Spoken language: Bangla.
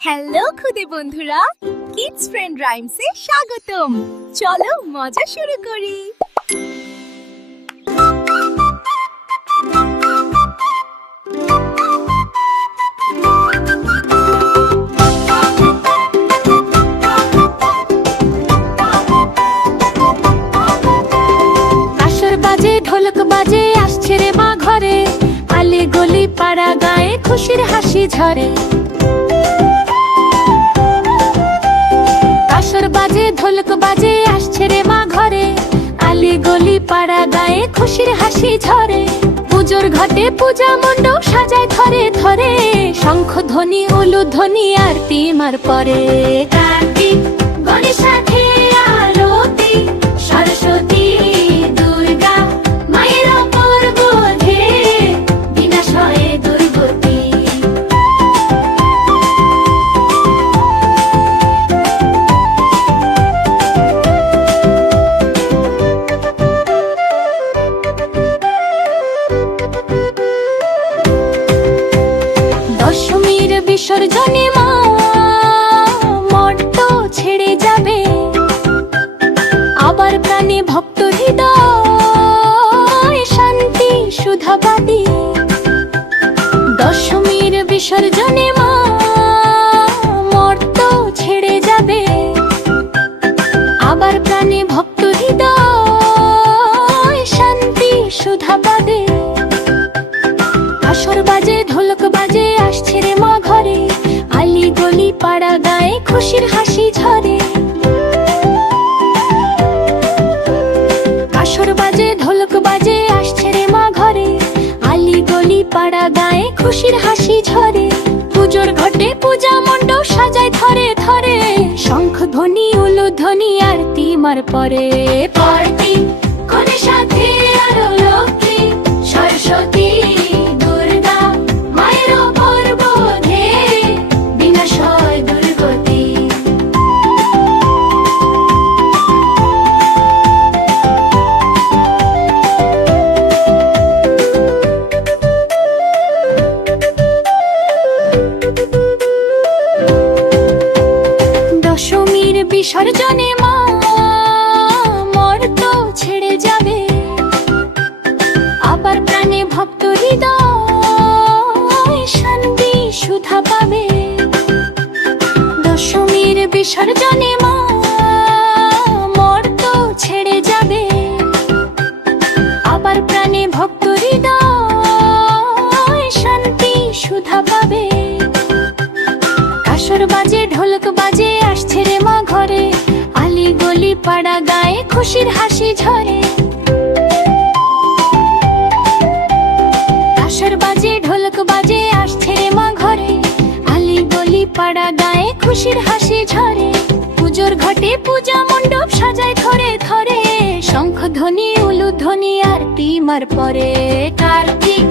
হ্যালো খুদে বন্ধুরা, কিডস ফ্রেন্ড রাইমসে স্বাগতম। চলো মজা শুরু করি। কাসর বাজে ঢোলক বাজে আসছে রে মা ঘরে, আলে গলি পাড়া গায়ে খুশির হাসি ঝরে। কাসর বাজে ঢোলক বাজে আসছে রে মা ঘরে, আলে গলি পাড়া গায়ে খুশির হাসি ঝরে। পুজোর ঘটে পূজা মণ্ডপ সাজায় থরে থরে, শঙ্খ ধ্বনি উলুধ্বনি আরতি মার পরে। কার্তিক গণেশ সাথে আরতি, সরস্বতী দুর্গা মায়ের অপূর্ব ধে, বিনাশ হয় দুর্গতি। দশমীর বিসর্জনে মা মর্ত ছেড়ে যাবে, আবার প্রাণে ভক্ত হৃদয় শান্তি সুধা পাবে। দশমীর বিসর্জনে মা মর্ত ছেড়ে যাবে, আবার প্রাণে ভক্ত হৃদয় শান্তি সুধা পাবে। কাসর বাজে ঢোলক বাজে আসছে রে মা ঘরে, আলি গলি পাড়া গায়ে খুশির হাসি ঝরে। কাসর বাজে ঢোলক বাজে আসছে রে মা ঘরে, আলি গলি পাড়া গায়ে খুশির হাসি ঝরে। পুজোর ঘটে পূজা মণ্ডপ সাজায় থরে থরে, শঙ্খ ধ্বনি উলুধ্বনি আরতি মার পরে। পার্টি গণেশ সাথে আরো লক্ষ্মী, সরস্বতী দুর্গা মায়ের অপূর্ব ধে, বিনাশ হয় দুর্গতি। দশমীর বিসর্জনে মা মর্ত ছেড়ে যাবে, আবার প্রাণে ভক্ত হৃদয় শান্তি সুধা পাবে। দশমীর বিসর্জনে মা মর্ত ছেড়ে যাবে, আবার প্রাণে ভক্ত হৃদয় শান্তি সুধা পাবে। কাসর বাজে ঢোলক বাজে আসছে রে মা ঘরে, আলি গলি পাড়া গায়ে খুশির হাসি ঝরে। কাসর বাজে ঢোলক বাজে আসছে রে মা ঘরে, আলি গলি পাড়া গায়ে খুশির হাসি ঝরে। পুজোর ঘটে পূজা মণ্ডপ সাজায় থরে থরে, শঙ্খ ধ্বনি উলুধ্বনি আরতি মার পরে। কার্তিক